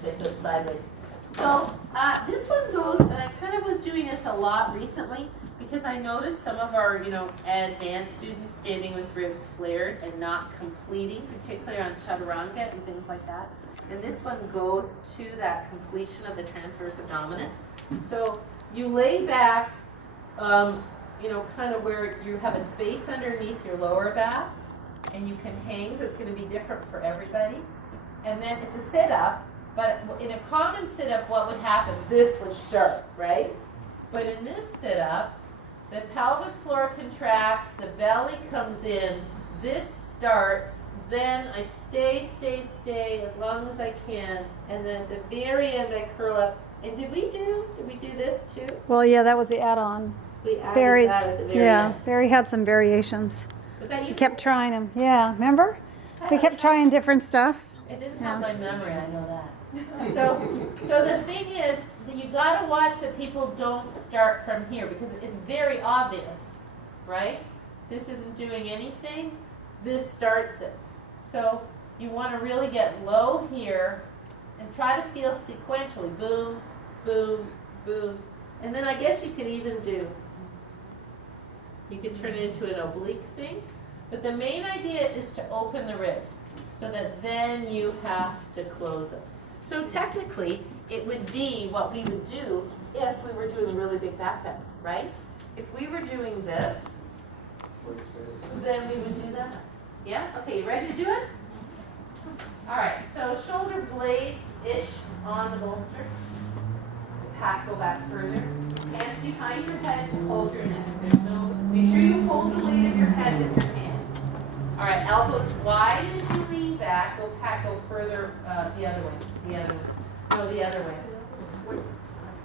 this way, so it's sideways. So this one goes, and I kind of was doing this a lot recently because I noticed some of our, advanced students standing with ribs flared and not completing, particularly on chaturanga and things like that. And this one goes to that completion of the transverse abdominis. So you lay back, kind of where you have a space underneath your lower back, and you can hang, so it's going to be different for everybody. And then it's a sit-up, but in a common sit-up, what would happen? This would start, right? But in this sit-up, the pelvic floor contracts, the belly comes in, this starts, then I stay as long as I can, and then at the very end I curl up. And did we do this too? Well, yeah, that was the add-on. We added Barry, that at the very end. Barry had some variations. Was that you? We kept trying them. Yeah, remember? We kept trying different stuff. It didn't have my memory, I know that. So the thing is, that you got to watch that people don't start from here because it's very obvious, right? This isn't doing anything. This starts it. So you want to really get low here and try to feel sequentially. Boom, boom, boom. And then I guess you could even you could turn it into an oblique thing. But the main idea is to open the ribs so that then you have to close them. So technically, it would be what we would do if we were doing really big back bends, right? If we were doing this, then we would do that. Yeah? Okay, you ready to do it? All right, so shoulder blades-ish on the bolster. Go back further. Hands behind your head to hold your neck. Make sure you hold the weight of your head with your hands. All right, elbows wide as you lean back. Go further the other way. The other way.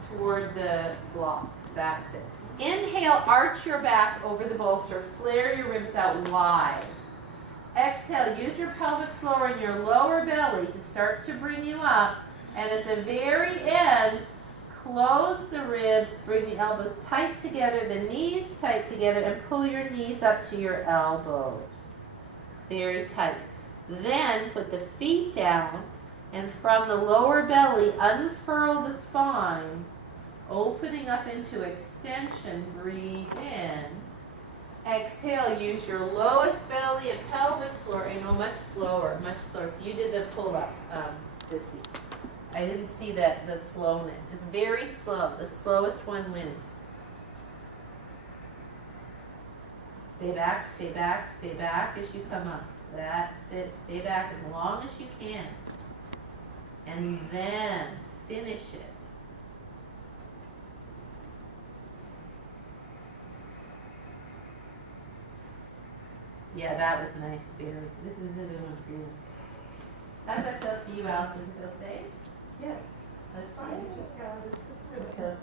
Toward the blocks. That's it. Inhale, arch your back over the bolster. Flare your ribs out wide. Exhale, use your pelvic floor and your lower belly to start to bring you up. And at the very end, close the ribs, bring the elbows tight together, the knees tight together, and pull your knees up to your elbows. Very tight. Then put the feet down, and from the lower belly, unfurl the spine, opening up into extension. Breathe in. Exhale, use your lowest belly and pelvic floor, and go much slower. So you did the pull-up, Sissy. I didn't see the slowness. It's very slow. The slowest one wins. Stay back as you come up. That's it. Stay back as long as you can. And then finish it. Yeah, that was nice, Barry. This is a good one for you. How's that feel for you, Alice? Does it feel safe? Yes. Let's see. I just got it. Because,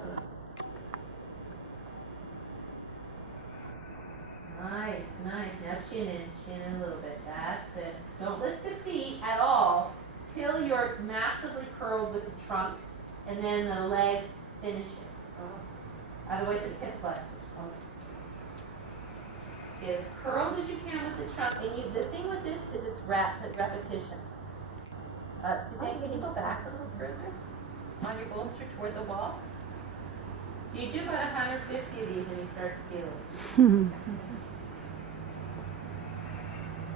nice. Now chin in a little bit. That's it. Don't lift the feet at all till you're massively curled with the trunk, and then the leg finishes. Otherwise, it's hip flexors. Get as curled as you can with the trunk, and the thing with this is it's repetition. Suzanne, can you go back a little further on your bolster toward the wall? So you do about 150 of these and you start to feel it.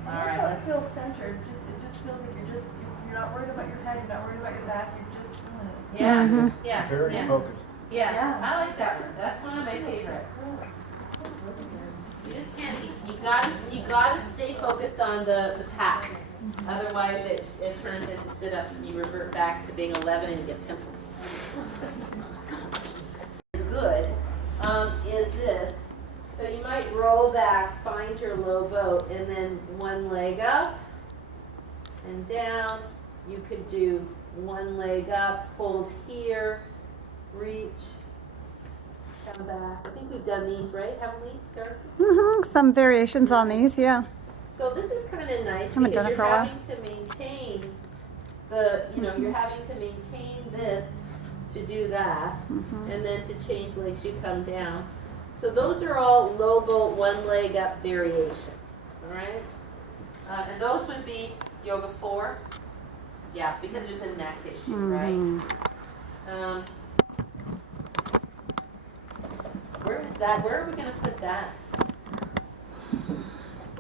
All right, let's feel centered. It just feels like you're not worried about your head, you're not worried about your back, you're just feeling it. Yeah, yeah. Very yeah. focused. Yeah, I like that one. That's one of my favorites. You just can't. You gotta stay focused on the pack. Otherwise, it turns into sit-ups, and you revert back to being 11 and you get pimples. Is good. Is this? So you might roll back, find your low boat, and then one leg up and down. You could do one leg up, hold here, reach. Come back. I think we've done these, right? Haven't we, Darcy? Some variations on these, yeah. So this is kind of nice Haven't done because it for you're a while. having to maintain you're having to maintain this to do that, and then to change legs, you come down. So those are all low boat, one leg up variations, all right? And those would be yoga 4, Yeah, because there's a neck issue, Mhm. right? Where is that? Where are we gonna put that?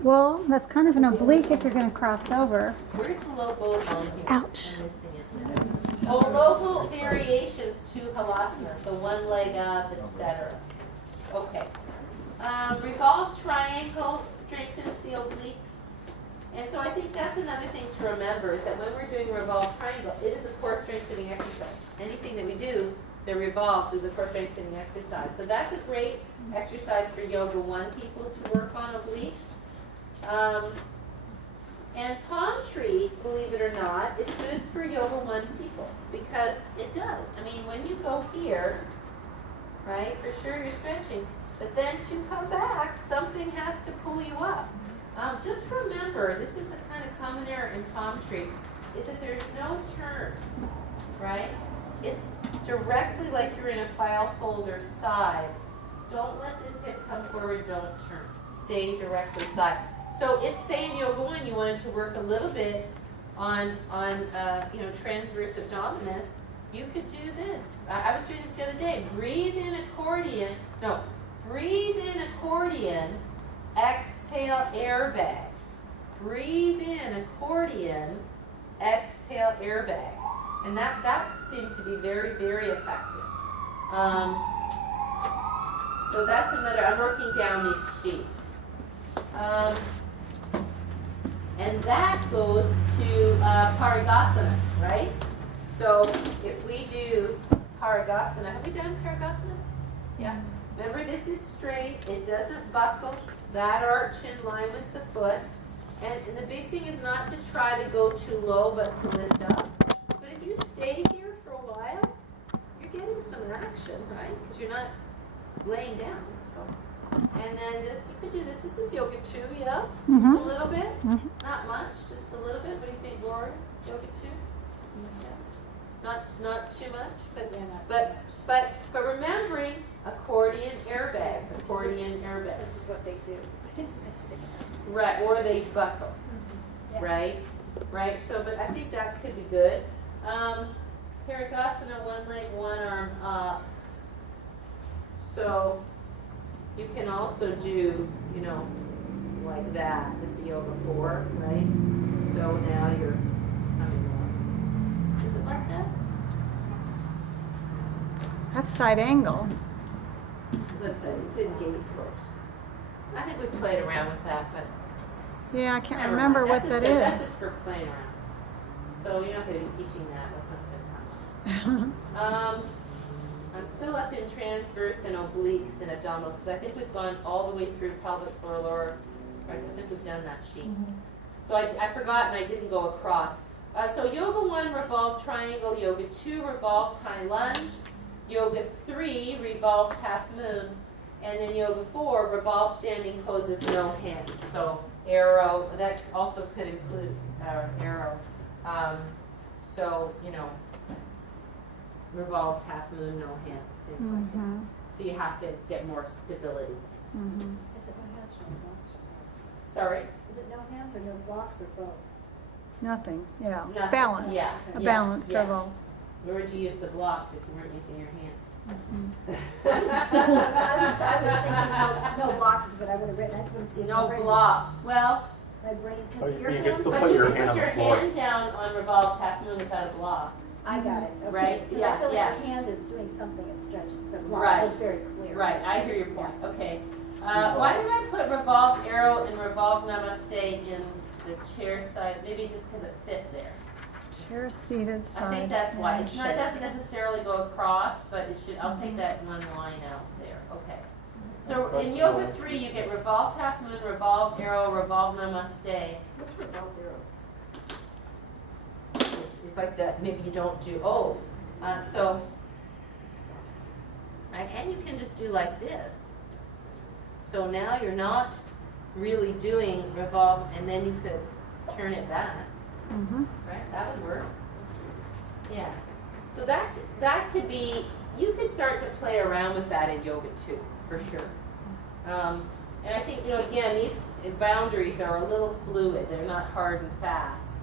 Well, that's kind of an oblique if you're going to cross over. Where's the low bow bone here? Ouch. I'm missing it. Oh, local variations to halasana, so one leg up, etc. Okay. Revolve triangle strengthens the obliques. And so I think that's another thing to remember is that when we're doing revolve triangle, it is a core strengthening exercise. Anything that we do that revolves is a core strengthening exercise. So that's a great exercise for Yoga 1 people to work on obliques. And palm tree, believe it or not, is good for Yoga 1 people because it does. I mean, when you go here, right, for sure you're stretching, but then to come back, something has to pull you up. Just remember, this is a kind of common error in palm tree, is that there's no turn, right? It's directly like you're in a file folder side. Don't let this hip come forward, don't turn. Stay directly side. So if, say, in Yoga 1, you wanted to work a little bit on transverse abdominis, you could do this. I was doing this the other day. Breathe in accordion. No, breathe in accordion, exhale airbag. Breathe in accordion, exhale airbag. And that seemed to be very, very effective. So that's another, I'm working down these sheets. And that goes to Parigasana, right? So if we do Parigasana, have we done Parigasana? Yeah. Remember, this is straight. It doesn't buckle. That arch in line with the foot. And the big thing is not to try to go too low, but to lift up. But if you stay here for a while, you're getting some action, right? Because you're not laying down. So. And then this, you could do this. This is Yoga 2, yeah? Just a little bit. Not much, just a little bit. What do you think, Laura? Yoga 2? Yeah. Not too much, but remembering accordion airbag, accordion airbag. This is what they do. Right, or they buckle. Yeah. Right. So, but I think that could be good. Parigasana, one leg, one arm up. So you can also do, like that. This is Yoga 4, right? So now you're coming up. Is it like that? That's side angle. Let's say it's in gate first. I think we played around with that, but Yeah, I can't never remember mind. what That's that That's just is. for playing around. So you're not going to be teaching that. Let's not spend time. I'm still up in transverse and obliques and abdominals because I think we've gone all the way through pelvic floor lower. I think we've done that sheet. So I forgot and I didn't go across. So Yoga 1, revolve triangle. Yoga 2, revolved high lunge. Yoga 3, revolved half moon. And then Yoga 4, revolved standing poses, no hands. So arrow, that also could include arrow. So, revolved half moon, no hands, things like that. So you have to get more stability. Is it no hands or no blocks? Sorry? Is it no hands or no blocks or both? Nothing, yeah. Nothing. Balanced. Yeah, A yeah, balanced yeah. revolve. Where would you use the blocks if you weren't using your hands? I was thinking no blocks, but I would have written, I just want to see. if my No brain- blocks. Well, My brain, Oh, because you your can hands. still but put you your can hand put on your the floor. hand down on revolved half moon without a block. I got it, okay. Right, 'Cause yeah, I feel yeah. like your hand is doing something and stretching, the block Right. is very clear. Right, I hear your point. Okay. Why did I put revolve arrow and revolve namaste in the chair side? Maybe just because it fit there. Chair seated side. I think that's why. and It's not, it shape. doesn't necessarily go across, but it should, I'll take that one line out there. Okay. So in Yoga 3, you get revolved half moon, revolved arrow, revolved namaste. What's revolved arrow? It's like that, maybe you don't do O's. Right, and you can just do like this. So now you're not really doing revolve, and then you could turn it back, right? That would work. Yeah. So that could be, you could start to play around with that in Yoga 2, for sure. And I think, again, these boundaries are a little fluid. They're not hard and fast.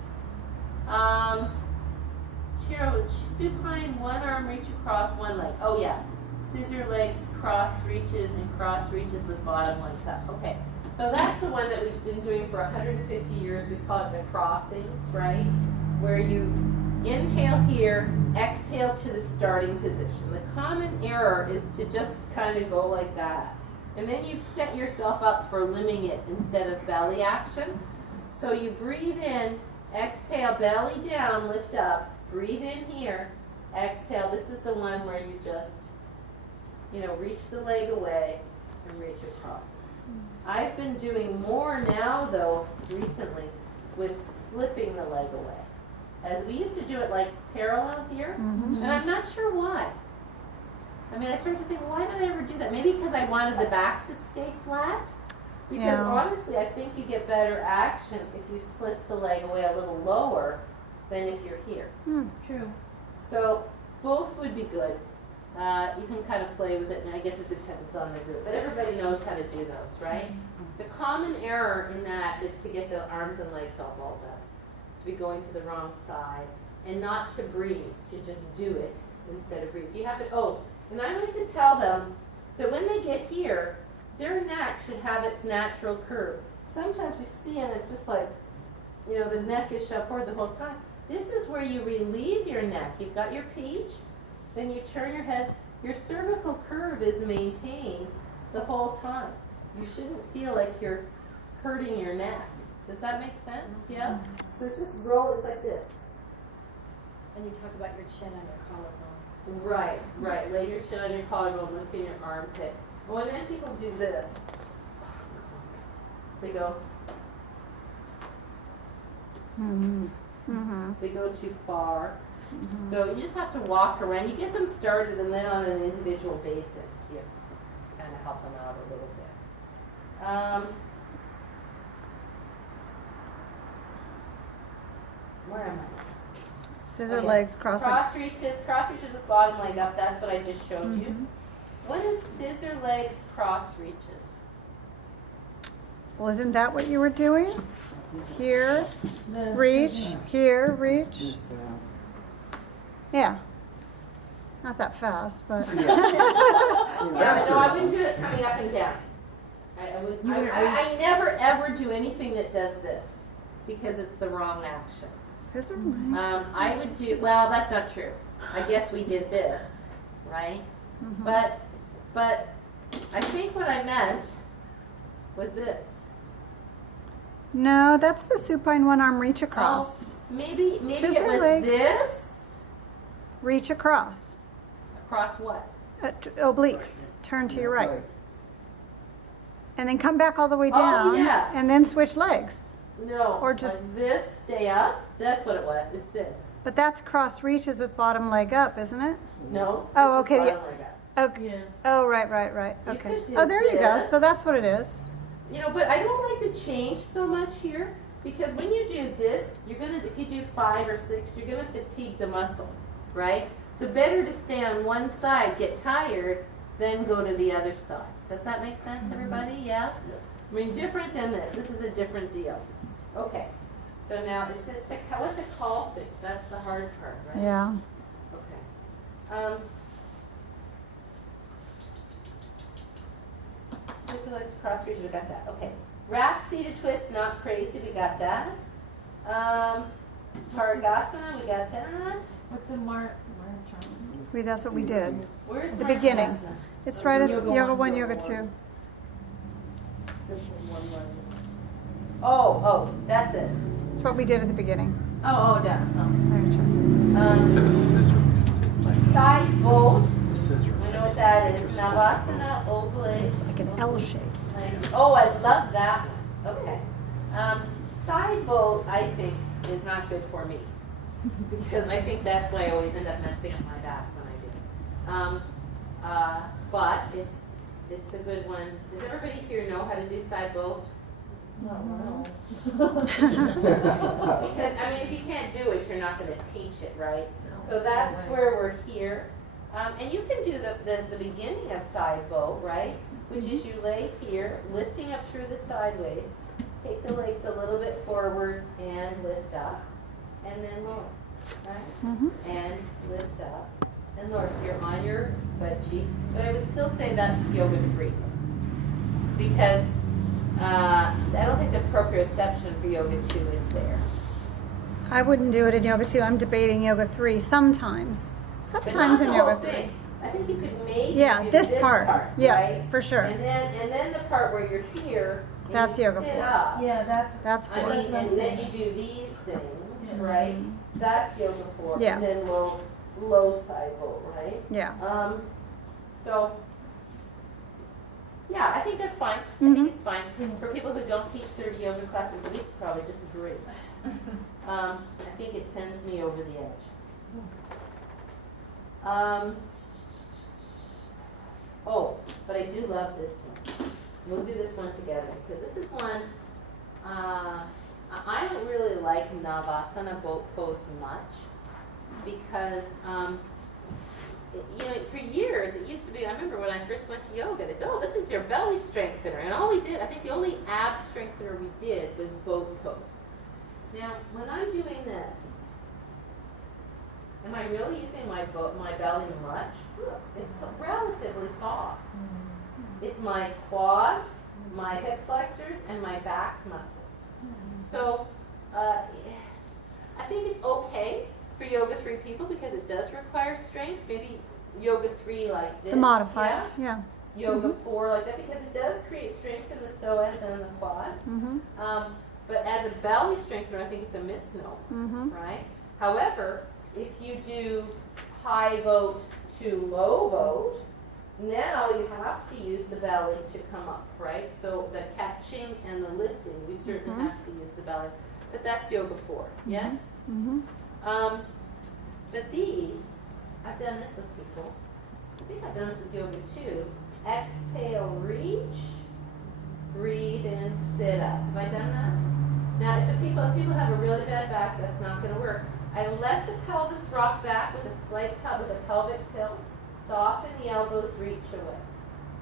supine, one arm reach across one leg. Oh yeah, scissor legs, cross reaches, and cross reaches with bottom legs up. Okay, so that's the one that we've been doing for 150 years. We call it the crossings, right? Where you inhale here, exhale to the starting position. The common error is to just kind of go like that. And then you set yourself up for limbing it instead of belly action. So you breathe in, exhale, belly down, lift up, breathe in here, exhale. This is the one where you just, reach the leg away and reach across. I've been doing more now, though, recently, with slipping the leg away. As we used to do it like parallel here, and I'm not sure why. I mean, I started to think, why did I ever do that? Maybe because I wanted the back to stay flat. Because honestly, I think you get better action if you slip the leg away a little lower than if you're here. True. So both would be good. You can kind of play with it, and I guess it depends on the group. But everybody knows how to do those, right? The common error in that is to get the arms and legs all balled up, to be going to the wrong side, and not to breathe, to just do it instead of breathe. So you have to, and I like to tell them that when they get here, their neck should have its natural curve. Sometimes you see, and it's just like, the neck is shoved forward the whole time. This is where you relieve your neck. You've got your peach, then you turn your head. Your cervical curve is maintained the whole time. You shouldn't feel like you're hurting your neck. Does that make sense? Yeah? So it's just roll, it's like this. And you talk about your chin on your collarbone. Right. Lay your chin on your collarbone, look in your armpit. And when then people do this, they go, they go too far. So you just have to walk around. You get them started, and then on an individual basis, you kind of help them out a little bit. Where am I? Scissor legs, cross legs. Cross reaches with bottom leg up. That's what I just showed you. What is scissor legs, cross reaches? Well, isn't that what you were doing? Here, reach, here, reach. Yeah. Not that fast, but. Yeah, no, I've been doing it coming up and down. I never ever do anything that does this because it's the wrong action. Scissor legs. I would do, well, that's not true. I guess we did this, right? But I think what I meant was this. No, that's the supine one arm reach across. Maybe Scissor it was legs. this. Reach across. Across what? Obliques. Turn to your right. And then come back all the way Oh, down. yeah. And then switch legs. No. Or just- like this, stay up. That's what it was. It's this. But that's cross reaches with bottom leg up, isn't it? No. Oh, this is okay. bottom leg up. Okay. Yeah. Oh, right. You Okay. could do Oh, there you go. this. So that's what it is. But I don't like the change so much here because when you do this, if you do 5 or 6, you're gonna fatigue the muscle, right? So better to stay on one side, get tired, then go to the other side. Does that make sense, everybody? Yeah? Yes. I mean, different than this. This is a different deal. Okay. So now it's what to call things. That's the hard part, right? Yeah. Okay. Scissor legs, cross reach, we got that. Okay. Wrap, seated twist, not crazy, we got that. Parigasana, we got that. What's the march on? That's what we did. Where's At the beginning. Parigasana? It's right at Yoga 1, Yoga 2. Oh, that's this. It's what we did at the beginning. Oh, down. There, Chelsea. Side bolt. Scissor. I know what that is. Navasana, oblate. It's like an L shape. Oh, I love that one. Okay. Side bolt, I think, is not good for me. Because I think that's why I always end up messing up my back when I do it. But it's a good one. Does everybody here know how to do side bolt? No. Because, I mean, if you can't do it, you're not going to teach it, right? So that's where we're here. And you can do the beginning of side bow, right? Which is you lay here, lifting up through the sideways, take the legs a little bit forward and lift up, and then lower. right? Mhm. And lift up. And lower, so you're on your butt cheek. But I would still say that's yoga 3. Because I don't think the proprioception for yoga 2 is there. I wouldn't do it in yoga 2. I'm debating yoga 3 sometimes. But Sometimes not in the yoga whole 3. thing. I think you could maybe Yeah, do this part. Yes, right? for sure. And then the part where you're here, and That's you yoga sit 4. up. Yeah, That's I 4. mean, and then you do these things, right? That's yoga 4. Yeah. And then low side boat, right? Yeah. So, yeah, I think that's fine. I Mhm. think it's fine. For people who don't teach 30 yoga classes a week, probably disagree. I think it sends me over the edge. Oh, but I do love this one. We'll do this one together, because this is one, I don't really like Navasana boat pose much, because, for years, it used to be, I remember when I first went to yoga, they said, oh, this is your belly strengthener, and all we did, I think the only ab strengthener we did was boat pose. Now, when I'm doing this, am I really using my belly much? Look, it's relatively soft. It's my quads, my hip flexors, and my back muscles. So, I think it's okay for yoga 3 people because it does require strength. Maybe yoga 3 like this. The modifier. Yeah. Yoga 4 like that because it does create strength in the psoas and in the quads. Mhm. But as a belly strengthener, I think it's a misnomer, Mhm. right? However, if you do high boat to low boat, now you have to use the belly to come up, right? So the catching and the lifting, we certainly Mhm. have to use the belly. But that's yoga 4, yes? Mhm. But these, I've done this with people. I think I've done this with yoga too. Exhale, reach. Breathe in, sit up. Have I done that? Now, if people have a really bad back, that's not going to work. I let the pelvis rock back with a slight with a pelvic tilt. Soften the elbows, reach away.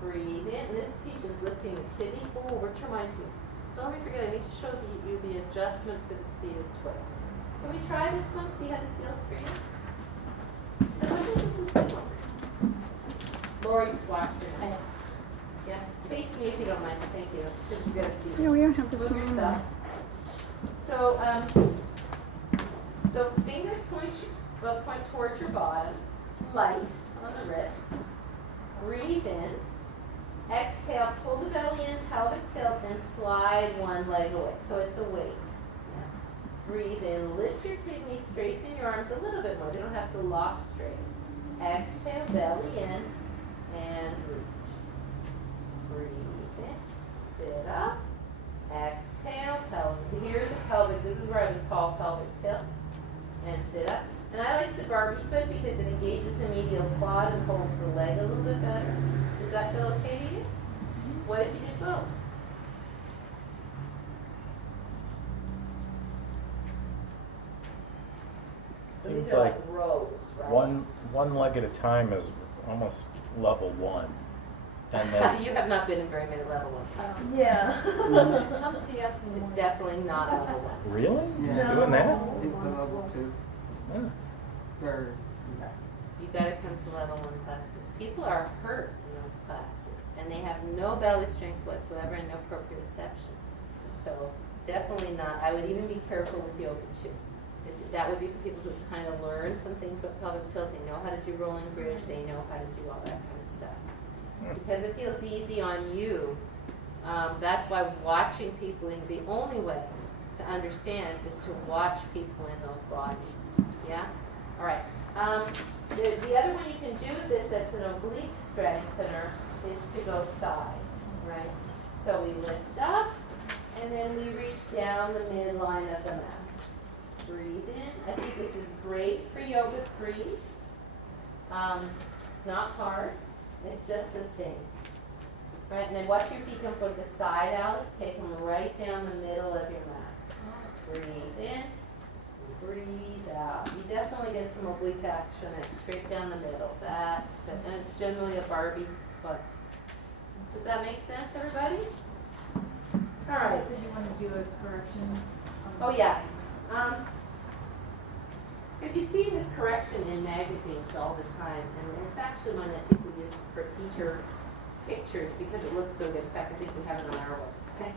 Breathe in. And this teaches lifting the kidneys. Oh, which reminds me. Don't let me forget, I need to show you the adjustment for the seated twist. Can we try this one? See how this feels for you? I think this is good one. Lori, just watch for me. Yeah, face me if you don't mind. Thank you. Because you gotta see this. Yeah, we don't have this Move one. yourself. So fingers point towards your bottom, light on the wrists. Breathe in. Exhale, pull the belly in, pelvic tilt, and slide one leg away. So it's a weight. Yeah. Breathe in, lift your kidneys, straighten your arms a little bit more. They don't have to lock straight. Exhale, belly in, and reach. Breathe in, sit up. Exhale, pelvic. Here's a pelvic. This is where I would call pelvic tilt. And sit up. And I like the Barbie foot because it engages the medial quad and holds the leg a little bit better. Does that feel okay to you? What if you did both? So these Seems are like rows, right? one leg at a time is almost level 1. And then You have not been in very many level 1 classes. Yeah. Come see us in the It's morning. definitely not level 1. really? He's Yeah. doing that? It's a level 2. Yeah. They're You gotta come to level 1 classes. People are hurt in those classes, and they have no belly strength whatsoever and no proprioception. So definitely not. I would even be careful with yoga too. That would be for people who kind of learned some things about pelvic tilt. They know how to do rolling bridge. They know how to do all that kind of stuff. Because it feels easy on you. That's why watching people the only way to understand is to watch people in those bodies. Yeah? All right. The other one you can do with this that's an oblique strengthener is to go side, right? So we lift up, and then we reach down the midline of the mat. Breathe in. I think this is great for yoga 3. It's not hard. It's just the same. Right, and then watch your feet don't go to the side, Alice. Take them right down the middle of your mat. Breathe in. Breathe out. You definitely get some oblique action. It's straight down the middle. That's it. And it's generally a Barbie foot. Does that make sense, everybody? All right. Did you want to do a corrections? Oh, yeah. Because you see this correction in magazines all the time, and it's actually one that people use for teacher pictures because it looks so good. In fact, I think we have it on our website.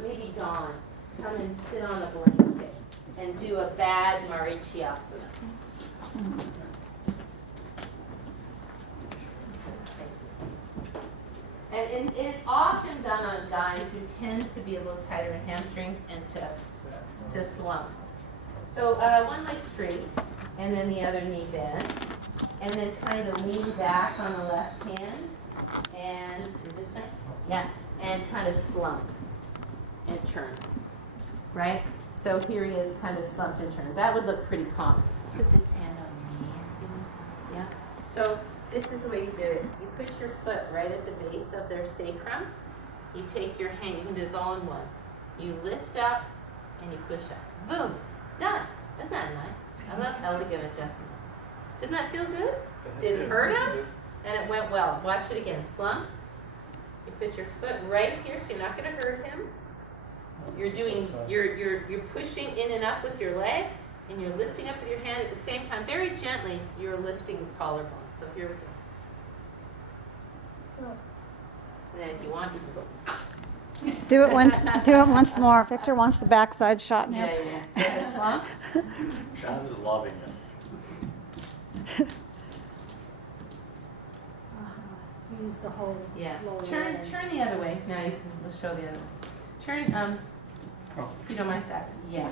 Maybe Dawn, come and sit on a blanket and do a bad Marichiasana. And it's often done on guys who tend to be a little tighter in hamstrings and to slump. So one leg straight, and then the other knee bent, and then kind of lean back on the left hand, and this way, yeah, and kind of slump and turn, right? So here he is, kind of slumped and turned. That would look pretty common. Put this hand on your knee, if you will. Yeah. So this is the way you do it. You put your foot right at the base of their sacrum. You take your hand. You can do this all in one. You lift up and you push up. Boom. Done. Isn't that nice? I love elegant adjustments. Didn't that feel good? Didn't hurt him? And it went well. Watch it again. Slump. You put your foot right here, so you're not going to hurt him. You're doing. You're pushing in and up with your leg, and you're lifting up with your hand at the same time. Very gently, you're lifting the collarbone. So here we go. And then if you want, you can go. Do it once more. Victor wants the backside shot now. Yeah. Slump. John is loving it. So you use the whole Yeah. lower Turn leg. the other way. Now we'll show the other way. Turn, if you don't mind that. Yeah.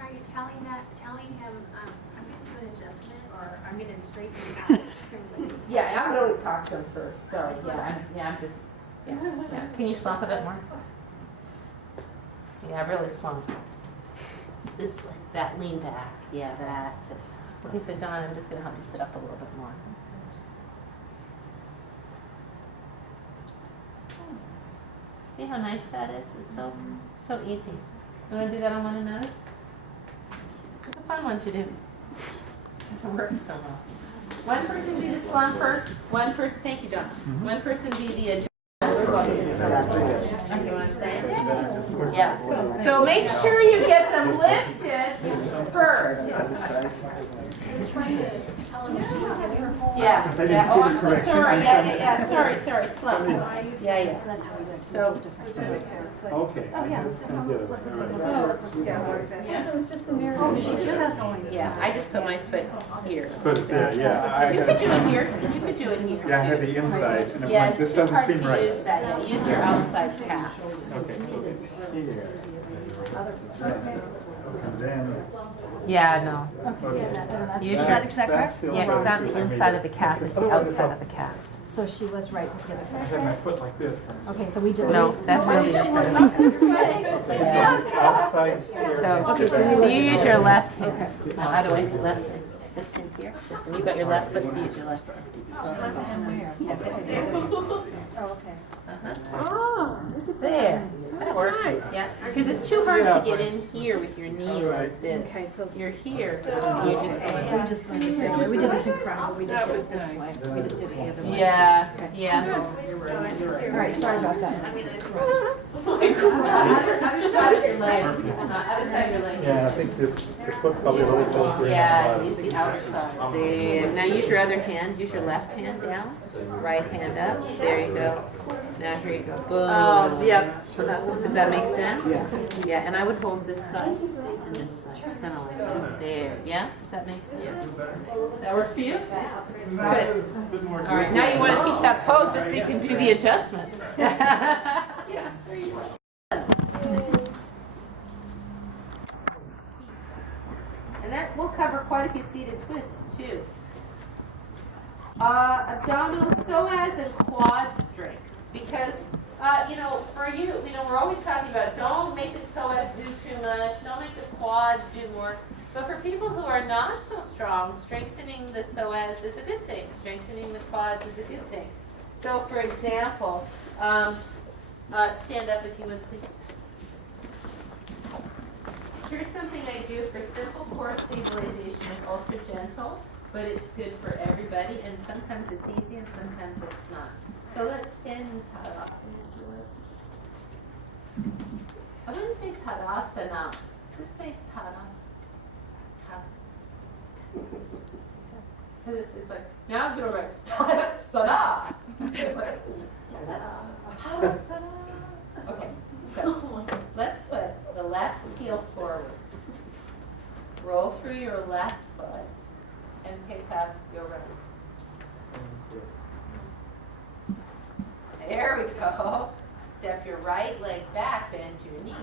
Are you telling him, I'm gonna do an adjustment, or I'm gonna straighten it out? Yeah, I would always talk to him first. Sorry. I'm just. Yeah. Can you slump a bit more? Yeah, really slump. It's this way. That lean back. Yeah, that's it. Okay, so Dawn, I'm just gonna help you sit up a little bit more. See how nice that is? It's so easy. You want to do that on one another? It's a fun one to do. It works so well. One person be the slumper. One person. Thank you, John. One person be the adjuster. You know what I'm saying? Yeah. So make sure you get them lifted first. Yeah. Yeah. Oh, I'm so sorry. Yeah. Sorry. Slump. Yeah. So. Okay. I get it. Yeah, So it's just the mirror. So she just has on. Yeah. I just put my foot here. Put it there, yeah. You could do it here. You could do it here. Yeah, I have too. the inside, and I'm Yeah, like, it's this too doesn't hard seem to right. use that. Yeah, use your outside calf. Okay, so it's here. And then. Yeah, no. Is Use that your, exactly correct? feels yeah, it's right not to the me. inside of the calf, it's the outside of the calf. So she was right with the other I foot. have my foot like this. Okay, so we did. No, that's not the inside of the calf. Outside. So you use your left hand. No, other way, left hand. This hand here, this one. You got your left foot, so use your left hand. Oh, okay. There. That works. Yeah, because it's too hard to get in here with your knee like this. Okay, so You're here, and you just go. we just learned it. We did this in crowd, we just did it this way. We just did it the other way. Yeah. All right, sorry about that. Other side of your leg. Other side of your leg. Yeah, I think this, the foot probably a little closer. Yeah, use the outside. There. Now use your other hand. Use your left hand down. Right hand up. There you go. Now here you go. Boom. yep. Does that make sense? Yeah, and I would hold this side and this side. Kind of like that. There. Yeah? Does that make sense? That work for you? Good. All right, now you want to teach that pose just so you can do the adjustment. And that will cover quite a few seated twists too. Abdominal psoas and quad strength. Because, for you, we're always talking about don't make the psoas do too much, don't make the quads do more. But for people who are not so strong, strengthening the psoas is a good thing. Strengthening the quads is a good thing. So, for example, stand up if you would, please. Here's something I do for simple core stabilization with ultra gentle, but it's good for everybody, and sometimes it's easy and sometimes it's not. So let's stand in Tadasana if you would. I wouldn't say Tadasana. Tadasana. Just say Tadas. Because it's like, now I'm doing like Tadasana. Okay, so let's put the left heel forward. Roll through your left foot and pick up your right. There we go. Step your right leg back, bend your knees,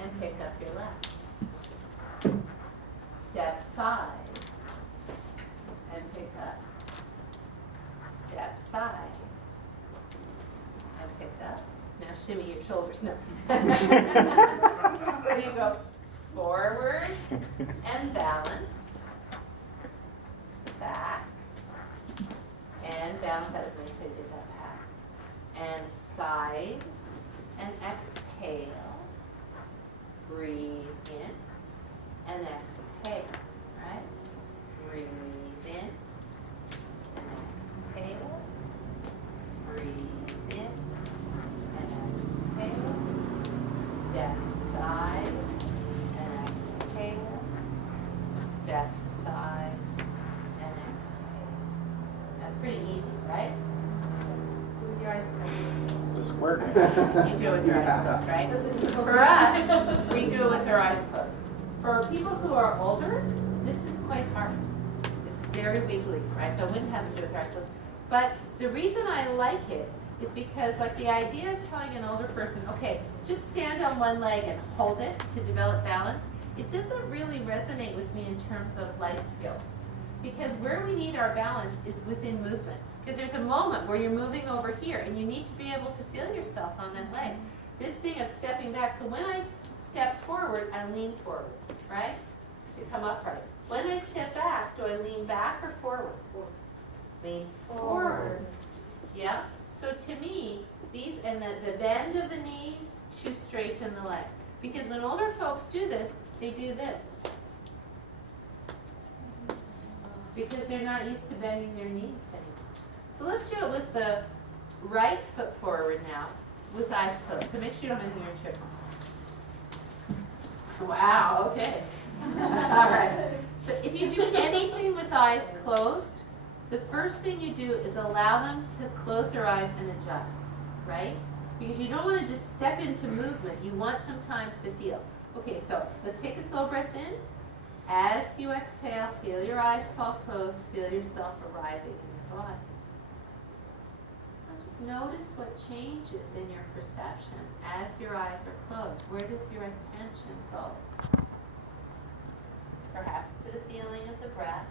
and pick up your left. Step side and pick up. Step side and pick up. Now shimmy your shoulders. No. So you go forward and balance. Back. And balance. That was nice they did that back. And side and exhale. Breathe in and exhale. Right? Breathe in and exhale. Breathe in and exhale. Step side and exhale. Step side and exhale. That's pretty easy, right? With your eyes closed. The square dance. You do it with your eyes closed, right? For us, we do it with our eyes closed. For people who are older, this is quite hard. It's very wiggly, right? So I wouldn't have them do it with their eyes closed. But the reason I like it is because, like, the idea of telling an older person, okay, just stand on one leg and hold it to develop balance, it doesn't really resonate with me in terms of life skills. Because where we need our balance is within movement. Because there's a moment where you're moving over here and you need to be able to feel yourself on that leg. This thing of stepping back, so when I step forward, I lean forward, right? To come upright. When I step back, do I lean back or forward? Lean forward. Yeah? So to me, these, and the bend of the knees to straighten the leg. Because when older folks do this, they do this. Because they're not used to bending their knees anymore. So let's do it with the right foot forward now, with eyes closed. So make sure you don't have anything in your chair. Wow, okay. All right. So if you do anything with eyes closed, the first thing you do is allow them to close their eyes and adjust, right? Because you don't want to just step into movement. You want some time to feel. Okay, so let's take a slow breath in. As you exhale, feel your eyes fall closed. Feel yourself arriving in your body. Now just notice what changes in your perception as your eyes are closed. Where does your attention go? Perhaps to the feeling of the breath,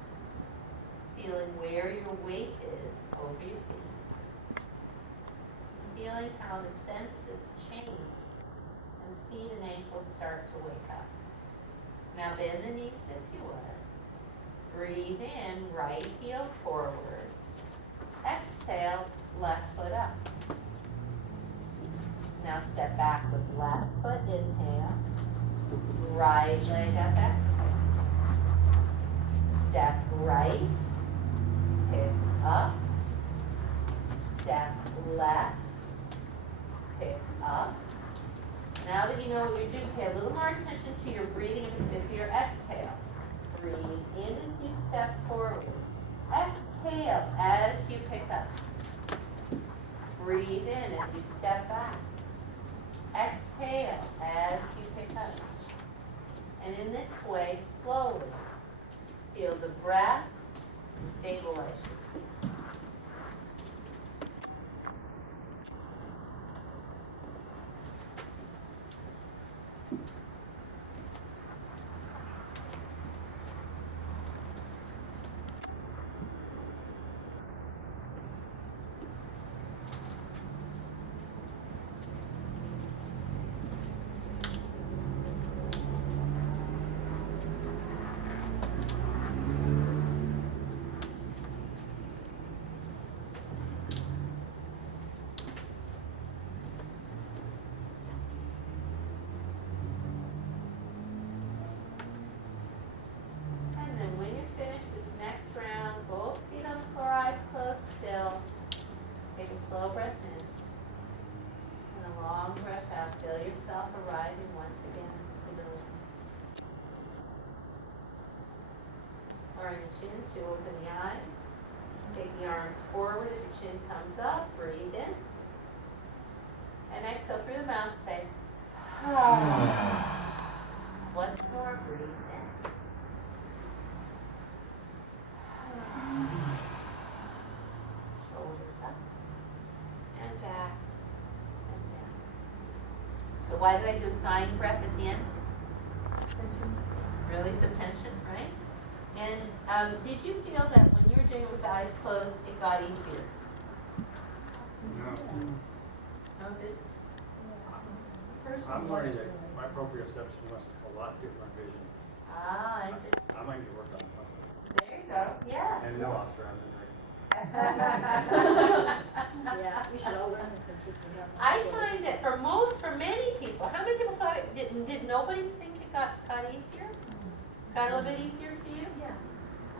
feeling where your weight is over your feet, feeling how the senses change and feet and ankles start to wake up. Now bend the knees if you would. Breathe in, right heel forward. Exhale, left foot up. Now step back with left foot, inhale. Right leg up, exhale. Step right, pick up. Step left, pick up. Now that you know what you're doing, pay a little more attention to your breathing, in particular exhale. Breathe in as you step forward. Exhale as you pick up. Breathe in as you step back. Exhale as you pick up. And in this way, slowly, feel the breath stabilize you. yourself arriving once again in stability. Lowering the chin to open the eyes. Take the arms forward as your chin comes up. Breathe in. And exhale through the mouth. Say, once more, breathe in. Shoulders up and back and down. So why did I do a sighing breath at the end? Release some tension, right? And did you feel that when you were doing it with the eyes closed, it got easier? No, did? I'm learning that my proprioception must have a lot different vision. Ah, interesting. I might need to work on something. There you go, yeah. And no ops around the ring. Yeah, we should all learn this in case we have. I find that for many people, how many people thought it did nobody think it got easier? Got a little bit easier for you? Yeah,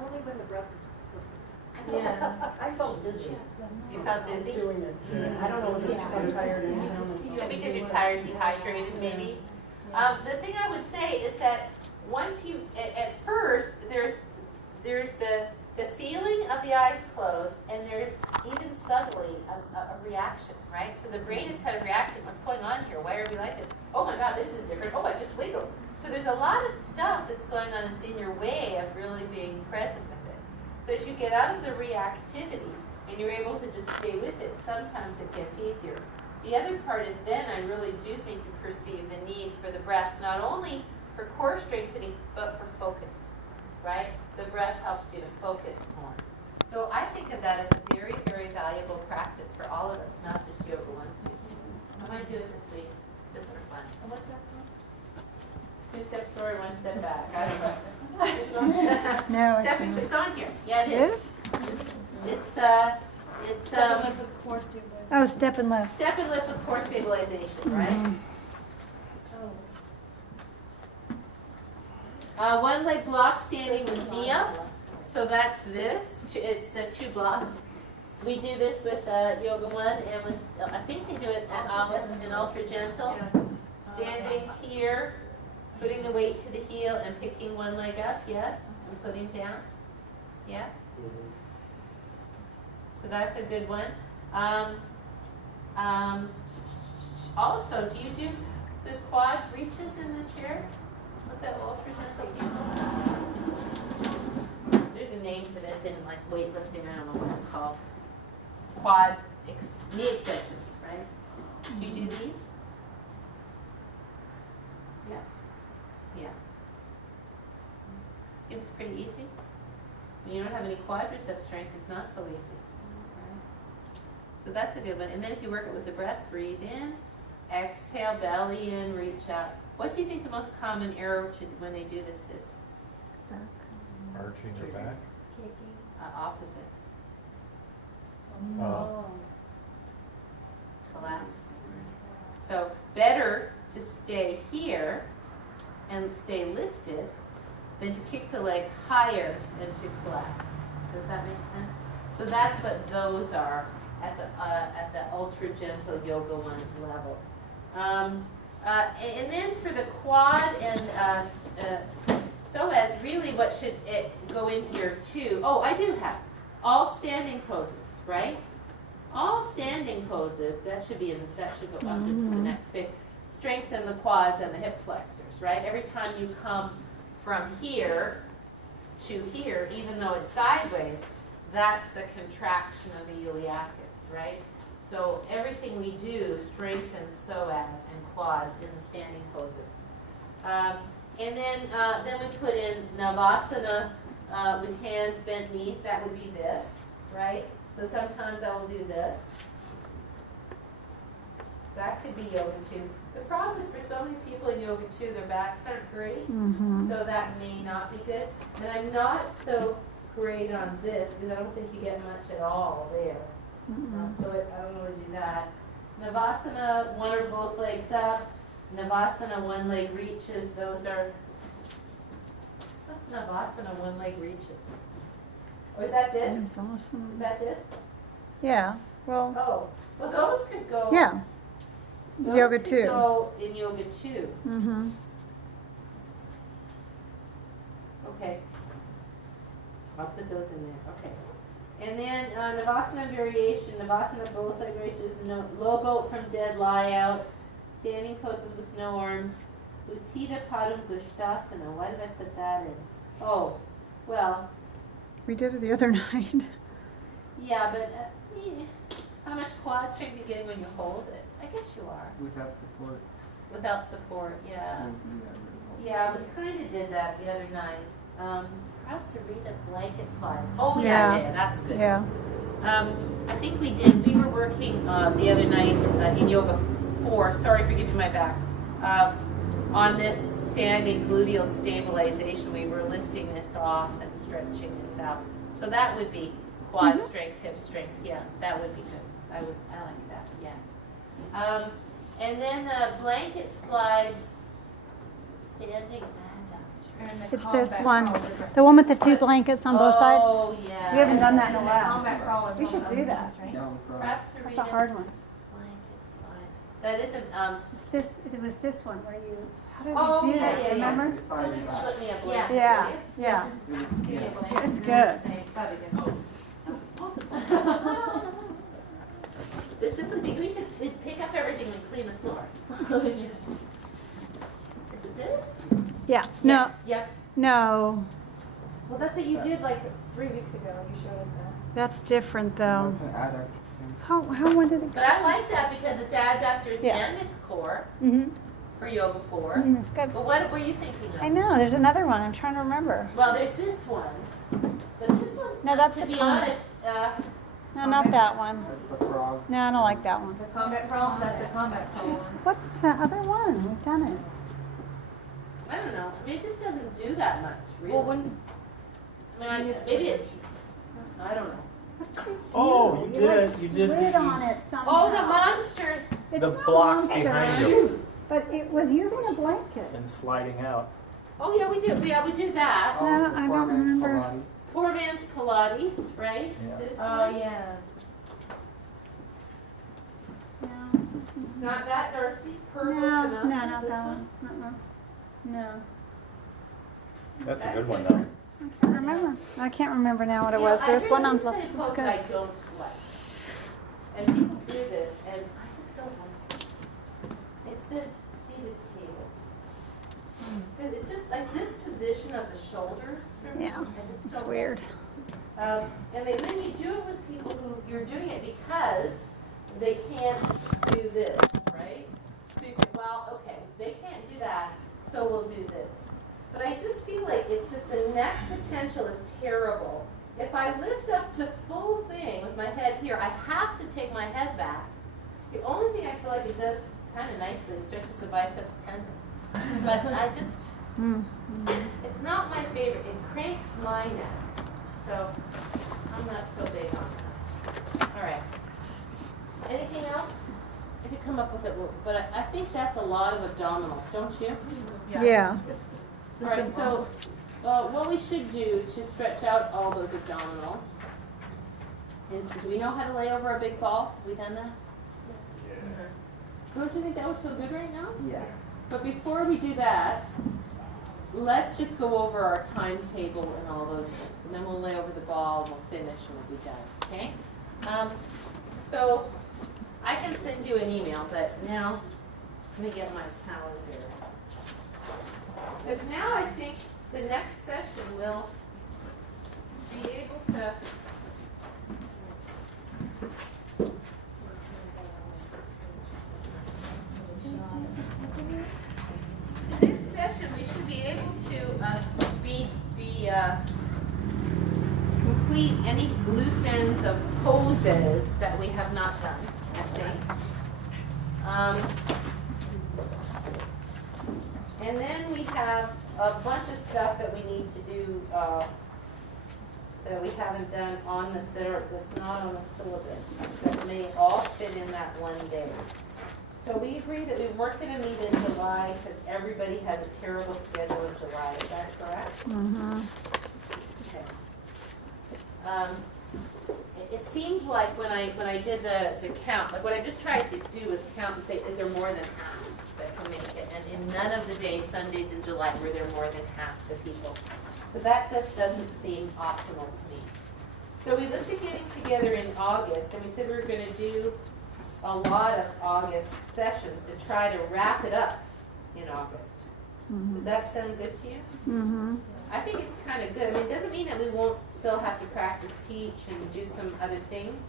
only when the breath is perfect. Yeah, I felt dizzy. You felt dizzy? Doing it. I don't know whether it's because I'm tired and, Because you're tired, dehydrated maybe? The thing I would say is that once you, at first, there's the feeling of the eyes closed, and there's even subtly a reaction, right? So the brain is kind of reacting, what's going on here? Why are we like this? Oh my God, this is different. Oh, I just wiggled. So there's a lot of stuff that's going on that's in your way of really being present with it. So as you get out of the reactivity and you're able to just stay with it, sometimes it gets easier. The other part is then I really do think you perceive the need for the breath, not only for core strengthening, but for focus, right? The breath helps you to focus more. So I think of that as a very, very valuable practice for all of us, not just Yoga 1 students. I might do it this week, just for fun. And what's that called? 2 steps forward, 1 step back. I don't know. No, it's Stepping, not. it's on here. Yeah, It it is. is? It's Oh, step and lift. step and lift with core stabilization, right? One leg block standing with knee up. So that's this. It's 2 blocks. We do this with Yoga 1 and with, I think they do it at Alice in Ultra Gentle. Standing here, putting the weight to the heel and picking one leg up, yes, and putting down. Yeah? So that's a good one. Also, do you do the quad reaches in the chair with the ultra gentle people? There's a name for this in like weightlifting, I don't know what it's called. Knee extensions, right? Do you do these? Yes. Yeah. Seems pretty easy. When you don't have any quadricep strength, it's not so easy. Right? So that's a good one. And then if you work it with the breath, breathe in, exhale, belly in, reach out. What do you think the most common error when they do this is? Arching your back. Opposite. Oh. Collapse. So better to stay here and stay lifted than to kick the leg higher than to collapse. Does that make sense? So that's what those are at the ultra gentle Yoga 1 level. And then for the quad and psoas, really what should it go in here too? Oh, I do have all standing poses, right? All standing poses, that should be in this, that should go up into the next space. Strengthen the quads and the hip flexors, right? Every time you come from here to here, even though it's sideways, that's the contraction of the iliacus, right? So everything we do strengthens psoas and quads in the standing poses. And then we put in Navasana with hands, bent knees. That would be this, right? So sometimes I will do this. That could be Yoga 2. The problem is for so many people in Yoga 2, their backs aren't great, so that may not be good. And I'm not so great on this because I don't think you get much at all there. So I don't want to do that. Navasana, one or both legs up. Navasana, one leg reaches. Those are, what's Navasana, one leg reaches? Or is that this? Is that this? Yeah, well, Oh, well those could go. yeah. Yoga could too. go in yoga too. Mm-hmm. Okay. I'll put those in there, okay. And then Navasana variation, Navasana both leg raises, no, low boat from dead lie out, standing poses with no arms, Uttita Padam Gustasana. Why did I put that in? Oh, well, We did it the other night. yeah, but how much quad strength are you getting when you hold it? I guess you are. Without support. Without support, yeah. won't do that very well. Yeah, we kind of did that the other night. Sarita blanket slides. Oh, Yeah. yeah, that's good. Yeah. I think we were working the other night in Yoga 4, sorry for giving my back, on this standing gluteal stabilization. We were lifting this off and stretching this out. So that would be quad strength, hip strength, yeah, that would be good. I like that, yeah. And then blanket slides, standing And the It's this combat one. crawl is- The one with the two blankets on both sides. Oh, yeah. We haven't done that in a And the while. combat crawl is We one should of do the that. ones, right? Down the front. Perhaps That's a hard one. blanket slides. That isn't, It's this. It was this one where you. How did Oh, we do yeah, that? yeah, yeah. Remember? somebody Besides slip me a Yeah. blanket. Yeah. will you? Yeah. It was- Give me a yeah. blanket. It's good. Thanks, that'd be good. Oh, this would be, we should pick up everything and clean the floor. Is it this? Yeah. No. Yep. No. Well, that's what you did like 3 weeks ago. You showed us that. That's different though. That's an adductor. How when did it But I like that because it's adductors Yeah. and it's core Mm-hmm. for Yoga 4. It's good. But what were you thinking of? I know. There's another one. I'm trying to remember. Well, there's this one. But this one, No, that's to the be combat. honest, No, not that one. That's the frog. No, I don't like that one. The combat crawl, that's a combat crawl. What's the other one? We've done it. I don't know. I mean, it just doesn't do that much, really. Well, when I mean, maybe it. I don't know. Oh, you did, you did Slid the, on it somehow. Oh, the monster. It's the not blocks monster, behind you But it was using a blanket. and sliding out. Oh, yeah, we do. Yeah, we do that. I don't remember. Poor man's Pilates, right? Yeah. This Oh, one. yeah. No, Not that, Darcy. no, Purvottanasana, not this that one. Uh-uh. No. That's a That's good one good. though. I can't remember. I can't remember now what it You know, was. There's one on plus. plus. It was I good. don't like. And people do this, and I just don't like it. It's this seated table. Because it just, like this position of the shoulders for me, Yeah, I just It's don't like. weird. And then you do it with people who, you're doing it because they can't do this, right? So you say, well, okay, they can't do that, so we'll do this. But I just feel like it's just the neck potential is terrible. If I lift up to full thing with my head here, I have to take my head back. The only thing I feel like it does kind of nicely is stretches the biceps tendon. But I just, Mm. it's not my favorite. It cranks my neck. So I'm not so big on that. All right. Anything else? If you come up with it, but I think that's a lot of abdominals, don't you? Yeah. All right, so what we should do to stretch out all those abdominals is, do we know how to lay over a big ball? Have we done that? Don't you think that would feel good right now? Yeah. But before we do that, let's just go over our timetable and all those things. And then we'll lay over the ball and we'll finish and we'll be done, okay? So I can send you an email, but now, let me get my calendar. Because now I think the next session will be able to. The next session, we should be able to complete any loose ends of poses that we have not done, I think. And then we have a bunch of stuff that we need to do that we haven't done on this, that's not on the syllabus, that may all fit in that one day. So we agree that we weren't going to meet in July because everybody has a terrible schedule in July. Is that correct? Mm-hmm. Okay. it seemed like when I did the count, like what I just tried to do was count and say, is there more than half that can make it? And in none of the days, Sundays in July, were there more than half the people. So that just doesn't seem optimal to me. So we looked at getting together in August, and we said we were gonna do a lot of August sessions and try to wrap it up in August. Does that sound good to you? Mm-hmm. I think it's kind of good. I mean, it doesn't mean that we won't still have to practice teach and do some other things,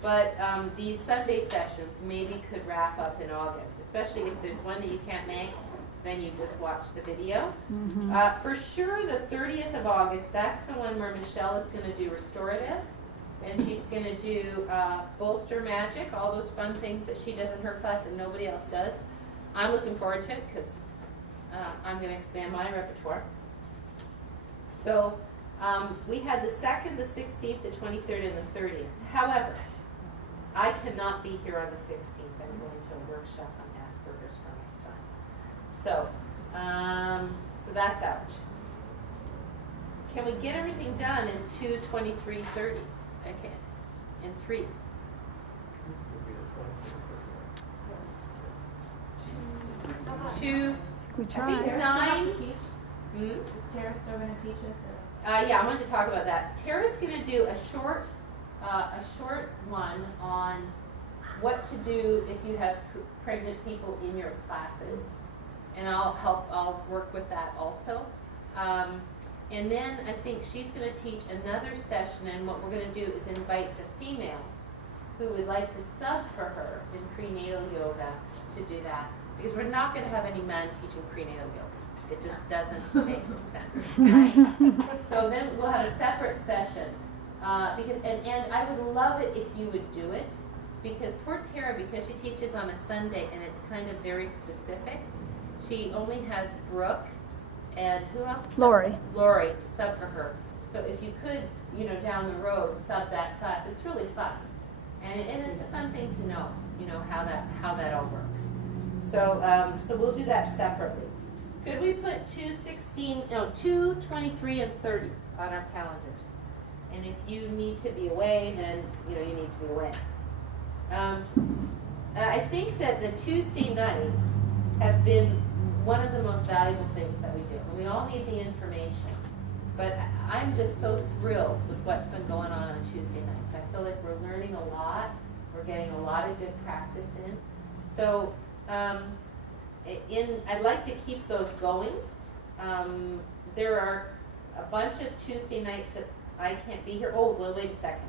but these Sunday sessions maybe could wrap up in August, especially if there's one that you can't make, then you just watch the video. For sure, the 30th of August, that's the one where Michelle is going to do restorative, and she's going to do bolster magic, all those fun things that she does in her class and nobody else does. I'm looking forward to it because I'm going to expand my repertoire. So we had the 2nd, the 16th, the 23rd, and the 30th. However, I cannot be here on the 16th. I'm going to a workshop on Asperger's for my son. So, so that's out. Can we get everything done in 2/23/30? Okay, in 3. Would be the 20th. 2, We I tried. think Tara's 9. still have to teach? Is Tara still gonna teach us? Yeah, I wanted to talk about that. Tara's going to do a short one on what to do if you have pregnant people in your classes, and I'll work with that also. And then I think she's going to teach another session, and what we're going to do is invite the females who would like to sub for her in prenatal yoga to do that, because we're not going to have any men teaching prenatal yoga. It just doesn't make sense, right? So then we'll have a separate session, because and I would love it if you would do it, because poor Tara, because she teaches on a Sunday and it's kind of very specific, she only has Brooke and who else? subs? Lori. Lori to sub for her. So if you could, down the road sub that class, it's really fun, and it's a fun thing to know, how that all works. So so we'll do that separately. Could we put 2, 23, and 30 on our calendars? And if you need to be away, then, you need to be away. I think that the Tuesday nights have been one of the most valuable things that we do. And we all need the information. But I'm just so thrilled with what's been going on Tuesday nights. I feel like we're learning a lot. We're getting a lot of good practice in. So, I'd like to keep those going. There are a bunch of Tuesday nights that I can't be here. Oh, well, wait a second.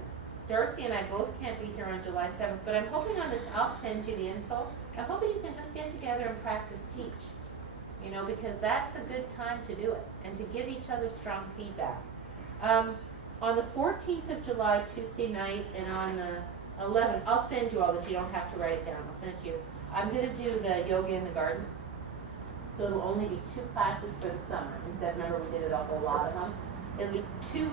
Darcy and I both can't be here on July 7th, but I'm hoping I'll send you the info. I'm hoping you can just get together and practice teach, because that's a good time to do it and to give each other strong feedback. On the 14th of July, Tuesday night, and on the 11th, I'll send you all this. You don't have to write it down. I'll send it to you. I'm going to do the yoga in the garden. So it'll only be 2 classes for the summer. Instead, remember, we did it a whole lot of them. It'll be two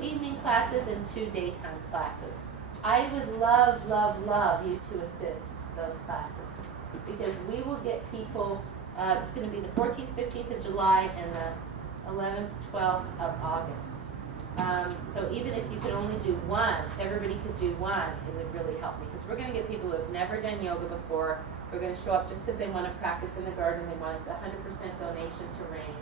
evening classes and 2 daytime classes. I would love, love, love you to assist those classes, because we will get people, it's going to be the 14th, 15th of July and the 11th, 12th of August. So even if you could only do one, if everybody could do one, it would really help me, because we're going to get people who have never done yoga before. We're going to show up just because they want to practice in the garden. They want us 100% donation to RAIN.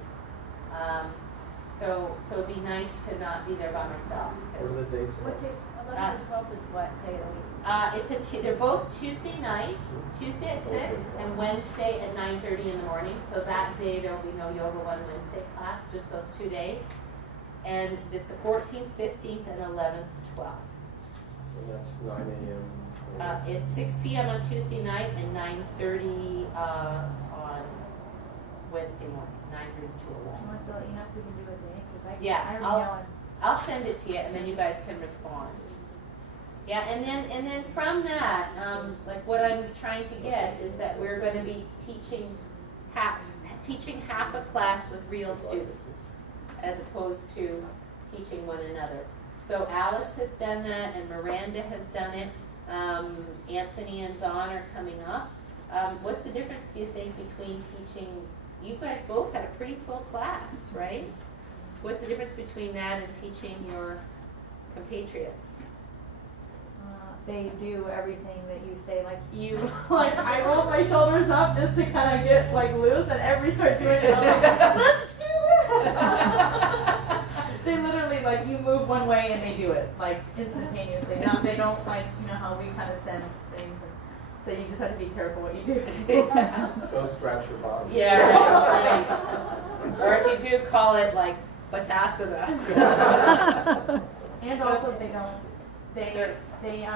So it'd be nice to not be there by myself. What are the dates? What day, 11th and 12th is what day of the week? They're both Tuesday nights, Tuesday at 6 and Wednesday at 9:30 in the morning. So that day there'll be no yoga one Wednesday class, just those 2 days. And it's the 14th, 15th, and 11th, 12th. And that's 9 a.m. It's 6 p.m. on Tuesday night and 9:30 on Wednesday morning, 9:30 to 11. You want us to let you know if we can do a day? Because I Yeah, already I'll- know. I'll send it to you, and then you guys can respond. Yeah, and then from that, like what I'm trying to get is that we're going to be teaching half a class with real students, as opposed to teaching one another. So Alice has done that, and Miranda has done it. Anthony and Dawn are coming up. What's the difference, do you think, between teaching? You guys both had a pretty full class, right? What's the difference between that and teaching your compatriots? they do everything that you say. Like you, like I rolled my shoulders up just to kind of get like loose, and everybody started doing it. I was like, let's do it. They literally like you move one way and they do it like instantaneously. Now they don't like how we kind of sense things, and so you just have to be careful what you do. Go scratch your bottom. Yeah, right, right. Or if you do, call it like Batasana. And also they don't, Sure. they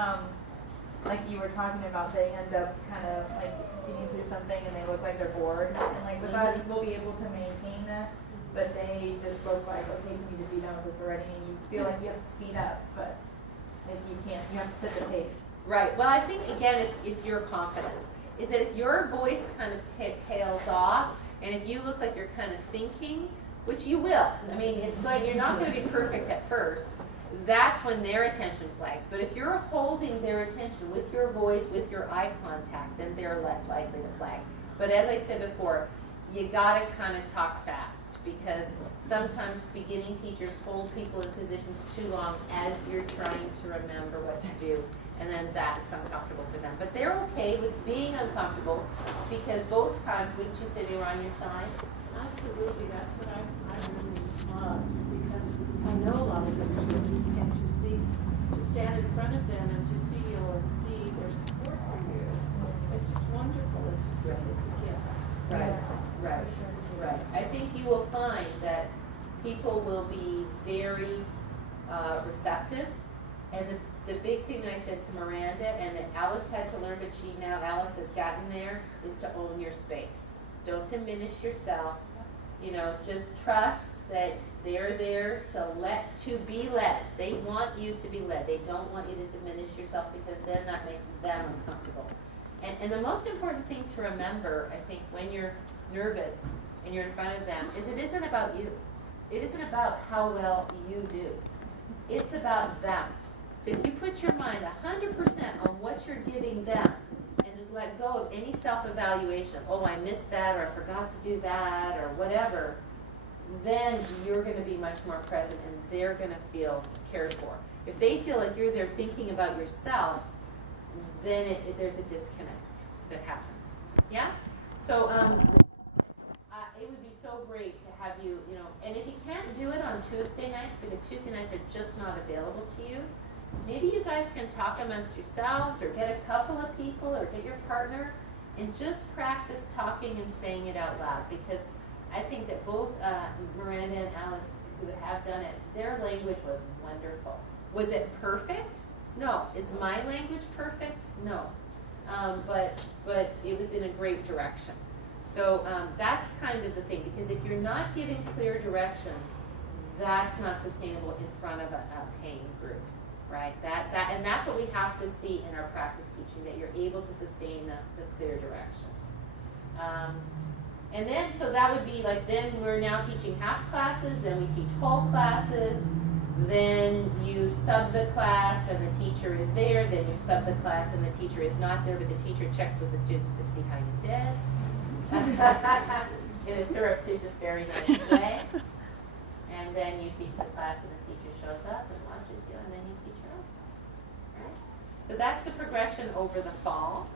like you were talking about, they end up kind of like getting through something and they look like they're bored. And like with us, we'll be able to maintain that, but they just look like, okay, you need to be done with this already, and you feel like you have to speed up, but like you can't, you have to set the pace. Right. Well, I think again, it's your confidence. Is that if your voice kind of tails off, and if you look like you're kind of thinking, which you will. I mean, it's like you're not going to be perfect at first. That's when their attention flags. But if you're holding their attention with your voice, with your eye contact, then they're less likely to flag. But as I said before, you got to kind of talk fast, because sometimes beginning teachers hold people in positions too long as you're trying to remember what to do, and then that's uncomfortable for them. But they're okay with being uncomfortable, because both times, wouldn't you say they were on your side? Absolutely, that's what I really loved, is because I know a lot of the students, and to stand in front of them and to feel and see their support for you, it's just wonderful. It's just it's a gift. Right, right. I think you will find that people will be very receptive, and the big thing that I said to Miranda, and that Alice had to learn, but Alice has gotten there, is to own your space. Don't diminish yourself. Just trust that they're there to be led. They want you to be led. They don't want you to diminish yourself, because then that makes them uncomfortable. And the most important thing to remember, I think, when you're nervous and you're in front of them, is it isn't about you. It isn't about how well you do. It's about them. So if you put your mind 100% on what you're giving them, and just let go of any self-evaluation of, oh, I missed that, or I forgot to do that, or whatever, then you're going to be much more present, and they're going to feel cared for. If they feel like you're there thinking about yourself, then there's a disconnect that happens. Yeah? So it would be so great to have you, and if you can't do it on Tuesday nights, because Tuesday nights are just not available to you, maybe you guys can talk amongst yourselves, or get a couple of people, or get your partner, and just practice talking and saying it out loud, because I think that both Miranda and Alice, who have done it, their language was wonderful. Was it perfect? No. Is my language perfect? No. But it was in a great direction. So that's kind of the thing, because if you're not giving clear directions, that's not sustainable in front of a paying group, right? And that's what we have to see in our practice teaching, that you're able to sustain the clear directions. And then, so that would be like, then we're now teaching half classes, then we teach whole classes, then you sub the class and the teacher is there, then you sub the class and the teacher is not there, but the teacher checks with the students to see how you did. In a surreptitious, very nice way. And then you teach the class and the teacher shows up and watches you, and then you teach your own class. Right? So that's the progression over the fall.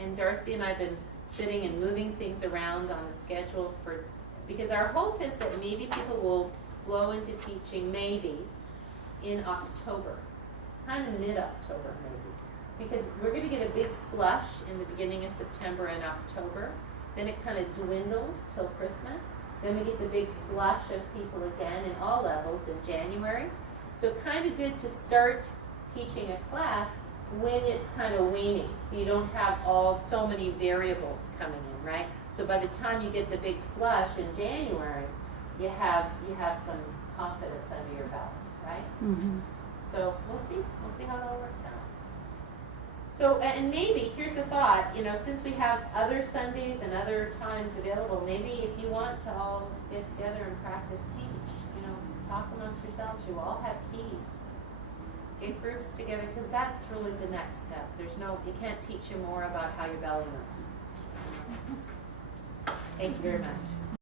And Darcy and I have been sitting and moving things around on the schedule because our hope is that maybe people will flow into teaching maybe in October, kind of mid-October maybe, because we're going to get a big flush in the beginning of September and October. Then it kind of dwindles till Christmas. Then we get the big flush of people again in all levels in January. So kind of good to start teaching a class when it's kind of waning, so you don't have so many variables coming in, right? So by the time you get the big flush in January, you have some confidence under your belt, right? Mm-hmm. So we'll see how it all works out. So, and maybe, here's a thought, since we have other Sundays and other times available, maybe if you want to all get together and practice teach, talk amongst yourselves, you all have keys. Get groups together, because that's really the next step. You can't teach you more about how your belly moves. Thank you very much.